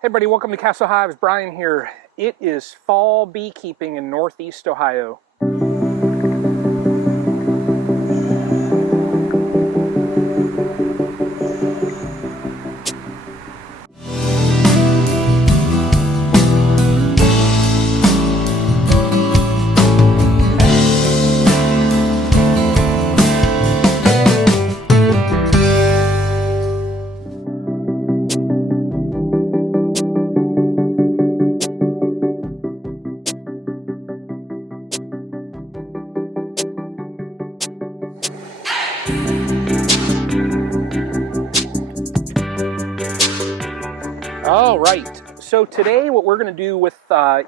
Hey everybody, welcome to Castle Hives. Brian here. It is fall beekeeping in Northeast Ohio. All right, so today what we're going to do with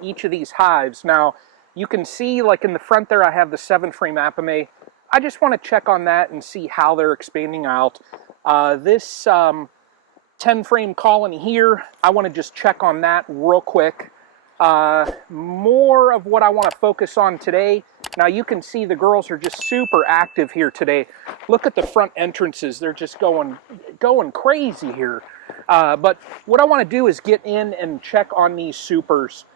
each of these hives, now you can see like in the front there I have the 7-frame Apimaye. I just want to check on that and see how they're expanding out. This 10-frame colony here, I want to just check on that real quick. More of what I want to focus on today. Now you can see the girls are just super active here today. Look at the front entrances. They're just going crazy here. But what I want to do is get in and check on these supers.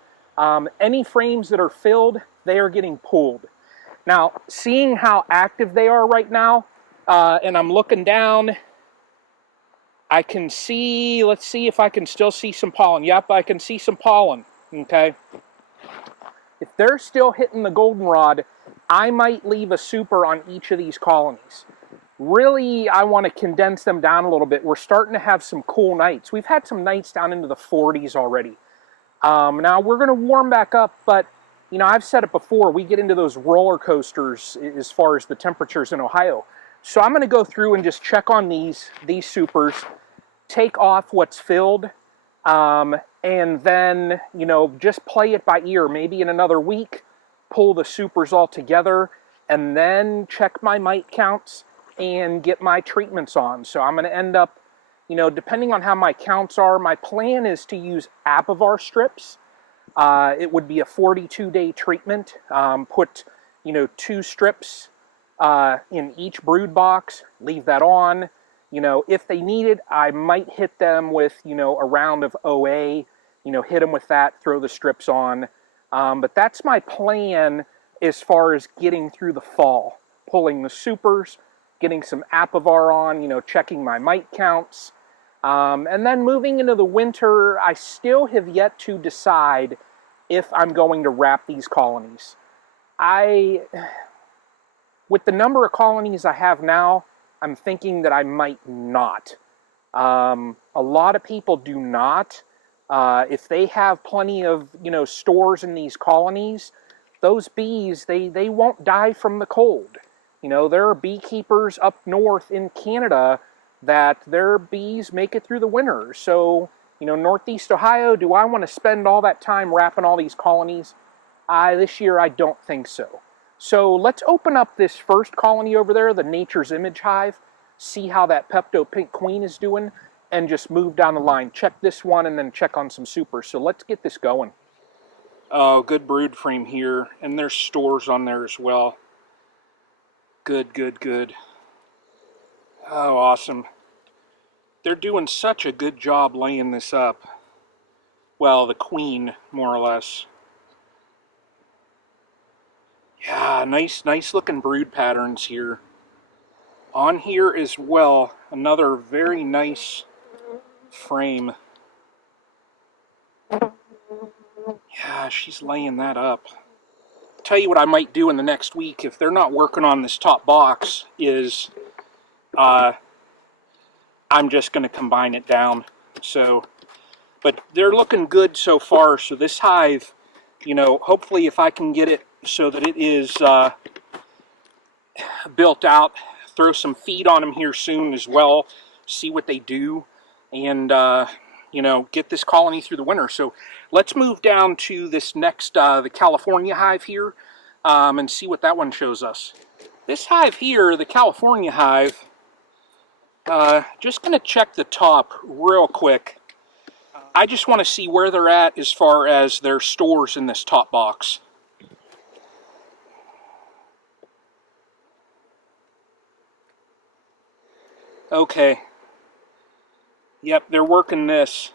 Any frames that are filled, they are getting pulled. Now, seeing how active they are right now, and I'm looking down, I can see, let's see if I can still see some pollen. Yep, I can see some pollen, okay? If they're still hitting the goldenrod, I might leave a super on each of these colonies. Really, I want to condense them down a little bit. We're starting to have some cool nights. We've had some nights down into the 40s already. Now, we're going to warm back up, but, you know, I've said it before, we get into those roller coasters as far as the temperatures in Ohio. So I'm going to go through and just check on these supers, take off what's filled, and then, you know, just play it by ear. Maybe in another week, pull the supers all together, and then check my mite counts and get my treatments on. So I'm going to end up, you know, depending on how my counts are, my plan is to use Apivar strips. It would be a 42-day treatment. Put, you know, 2 strips in each brood box, leave that on. You know, if they need it, I might hit them with, you know, a round of OA, you know, hit them with that, throw the strips on. But that's my plan as far as getting through the fall. Pulling the supers, getting some Apivar on, you know, checking my mite counts. And then moving into the winter, I still have yet to decide if I'm going to wrap these colonies. With the number of colonies I have now, I'm thinking that I might not. A lot of people do not. If they have plenty of, you know, stores in these colonies, those bees, they won't die from the cold. You know, there are beekeepers up north in Canada that their bees make it through the winter. So, you know, Northeast Ohio, do I want to spend all that time wrapping all these colonies? This year, I don't think so. So let's open up this first colony over there, the Nature's Image Hive, see how that Pepto Pink Queen is doing, and just move down the line. Check this one and then check on some supers. So let's get this going. Oh, good brood frame here, and there's stores on there as well. Good, good, good. Oh, awesome. They're doing such a good job laying this up. Well, the queen, more or less. Yeah, nice looking brood patterns here. On here as well, another very nice frame. Yeah, she's laying that up. Tell you what I might do in the next week if they're not working on this top box is I'm just going to combine it down. So, but they're looking good so far. So this hive, you know, hopefully if I can get it so that it is built out, throw some feed on them here soon as well, see what they do, and you know, get this colony through the winter. So let's move down to this next, the California hive here, and see what that one shows us. This hive here, the California hive, just going to check the top real quick. I just want to see where they're at as far as their stores in this top box. Okay. Yep, they're working this.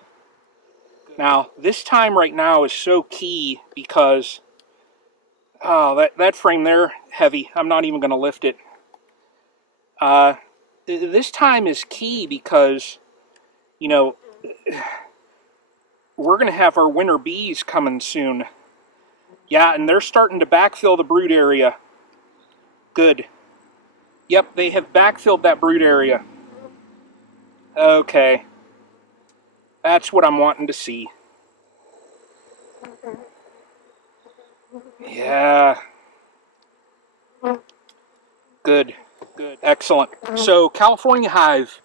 Now, this time right now is so key because, oh, that frame there, heavy. I'm not even going to lift it. This time is key because, you know, we're going to have our winter bees coming soon. Yeah, and they're starting to backfill the brood area. Good. Yep, they have backfilled that brood area. Okay. That's what I'm wanting to see. Yeah. Good. Good. Excellent. So, California Hive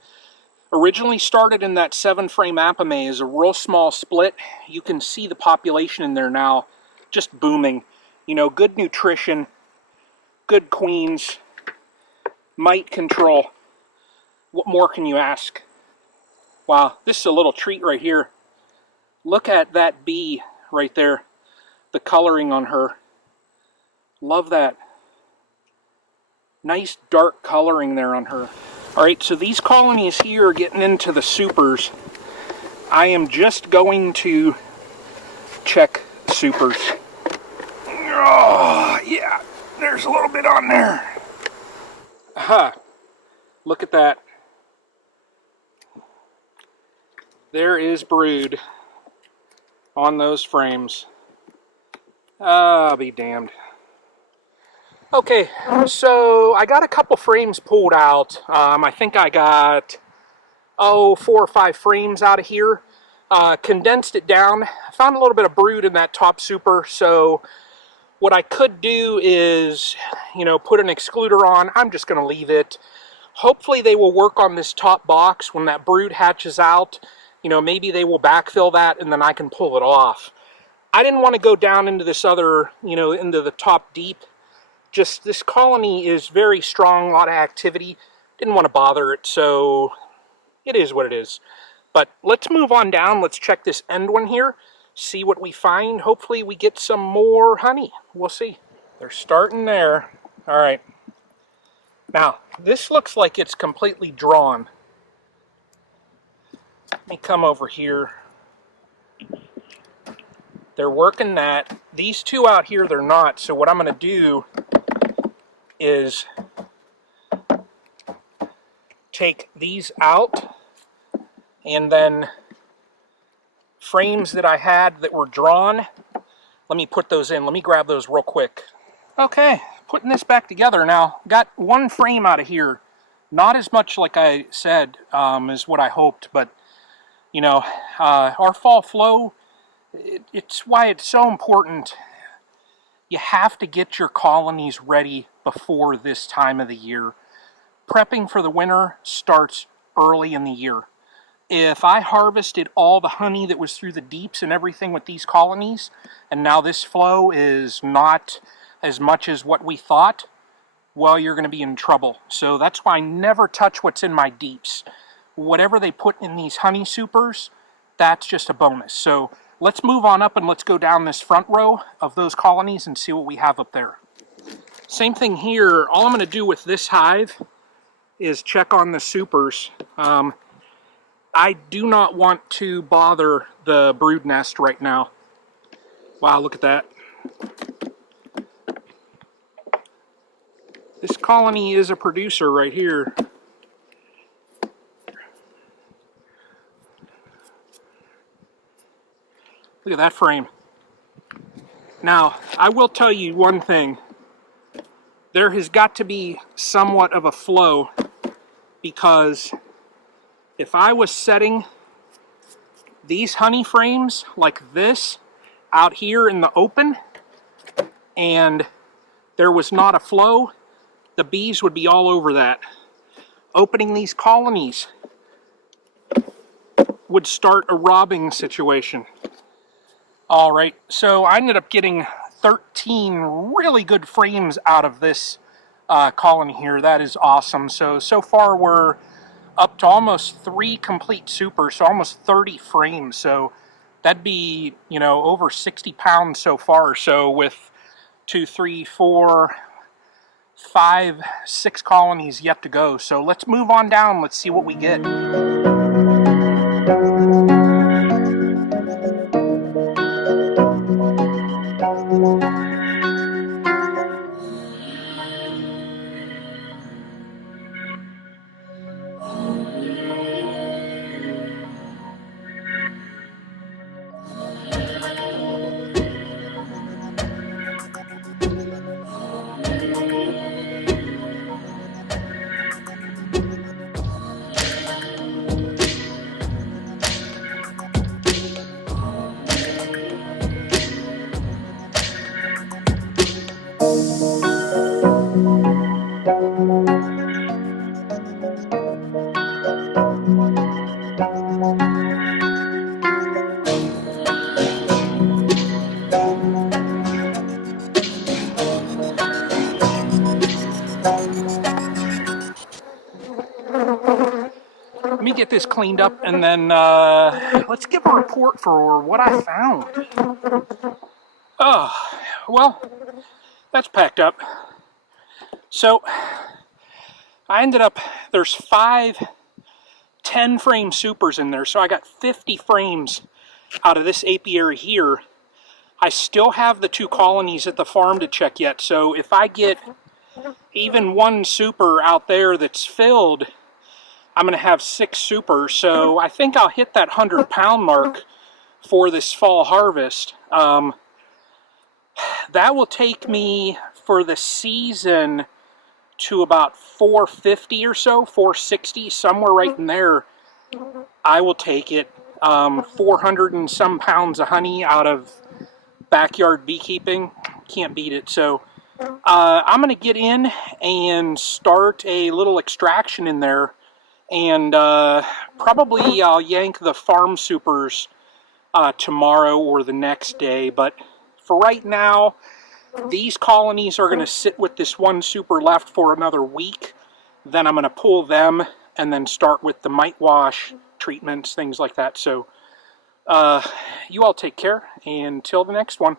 originally started in that 7-frame Apimaye as a real small split. You can see the population in there now just booming. You know, good nutrition, good queens, mite control. What more can you ask? Wow, this is a little treat right here. Look at that bee right there. The coloring on her. Love that. Nice dark coloring there on her. Alright, so these colonies here are getting into the supers. I am just going to check supers. Oh, yeah, there's a little bit on there. Aha, look at that. There is brood on those frames. I'll be damned. Okay, so I got a couple frames pulled out. I think I got, 4 or 5 frames out of here. Condensed it down. Found a little bit of brood in that top super, so what I could do is, you know, put an excluder on. I'm just going to leave it. Hopefully they will work on this top box when that brood hatches out. You know, maybe they will backfill that and then I can pull it off. I didn't want to go down into this other, you know, into the top deep. Just this colony is very strong, a lot of activity. Didn't want to bother it, so it is what it is. But let's move on down. Let's check this end one here, see what we find. Hopefully we get some more honey. We'll see. They're starting there. All right. Now, this looks like it's completely drawn. Let me come over here. They're working that. These two out here, they're not. So what I'm going to do is take these out, and then frames that I had that were drawn, let me put those in. Let me grab those real quick. Okay, putting this back together now. Got one frame out of here. Not as much, like I said, as what I hoped, but you know, our fall flow, it's why it's so important. You have to get your colonies ready before this time of the year. Prepping for the winter starts early in the year. If I harvested all the honey that was through the deeps and everything with these colonies, and now this flow is not as much as what we thought, well, you're going to be in trouble. So that's why I never touch what's in my deeps. Whatever they put in these honey supers, that's just a bonus. So let's move on up and let's go down this front row of those colonies and see what we have up there. Same thing here. All I'm going to do with this hive is check on the supers. I do not want to bother the brood nest right now. Wow, look at that. This colony is a producer right here. Look at that frame. Now, I will tell you one thing. There has got to be somewhat of a flow, because if I was setting these honey frames like this out here in the open and there was not a flow, the bees would be all over that. Opening these colonies would start a robbing situation. All right, so I ended up getting 13 really good frames out of this colony here. That is awesome. So far we're up to almost 3 complete supers, so almost 30 frames. So that'd be, you know, over 60 pounds so far. So with 2, 3, 4, 5, 6 colonies yet to go. So let's move on down. Let's see what we get. get this cleaned up, and then let's give a report for what I found. Oh, well, that's packed up. So I ended up, there's 5 10-frame supers in there, so I got 50 frames out of this apiary here. I still have the 2 colonies at the farm to check yet, so if I get even 1 super out there that's filled, I'm going to have 6 supers, so I think I'll hit that 100-pound mark for this fall harvest. That will take me for the season to about 450 or so, 460, somewhere right in there. I will take it. 400 and some pounds of honey out of backyard beekeeping. Can't beat it. So I'm going to get in and start a little extraction in there, and probably I'll yank the farm supers tomorrow or the next day. But for right now, these colonies are going to sit with this 1 super left for another week. Then I'm going to pull them and then start with the mite wash treatments, things like that. So you all take care, and until the next one.